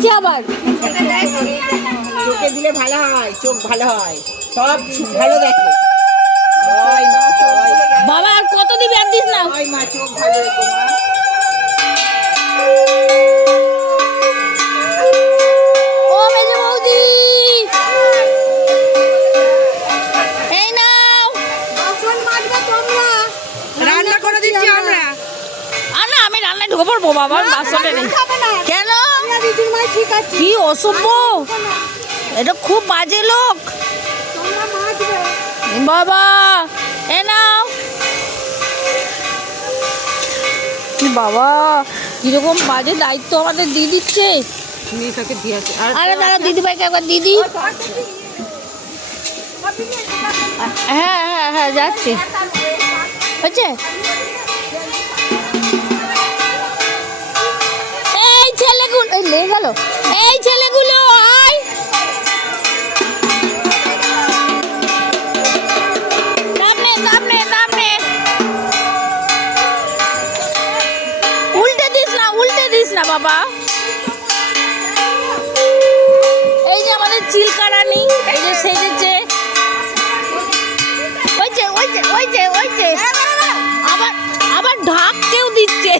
দিচ্ছে আবার। চোখে দিলে ভালো হয়, চোখ ভালো হয়, সব ভালো দেখে। জয় মা, জয় বাবা আর কত দিবি, আর দিস না। জয় মা, চোখ ভালো রেখো মা। ও মেজে বৌদি, এই নাও। রান্না করে দিচ্ছি আমরা। আর না, আমি রান্নায় ঢুকে পড়বো বাবা, বাসনে নেই। কেন? কি অসভ্য, এটা খুব বাজে লোক বাবা। এ নাও বাবা, কিরকম বাজে দায়িত্ব আমাদের দিয়ে দিচ্ছে। আরে দাঁড়া, দিদি ভাইকে একবার দিদি। হ্যাঁ হ্যাঁ হ্যাঁ, যাচ্ছি। হচ্ছে এই ছেলেগুলো, এই লে গেল, এই ছেলেগুলো আয়। সামনে সামনে সামনে, উল্টে দিস না, উল্টে দিস না বাবা। এই যে আমাদের চিল্কা রানী, এই যে সেজেছে, ওইছে ওইছে ওইছে ওইছে, আবার আবার ঢাক কেউ দিচ্ছে।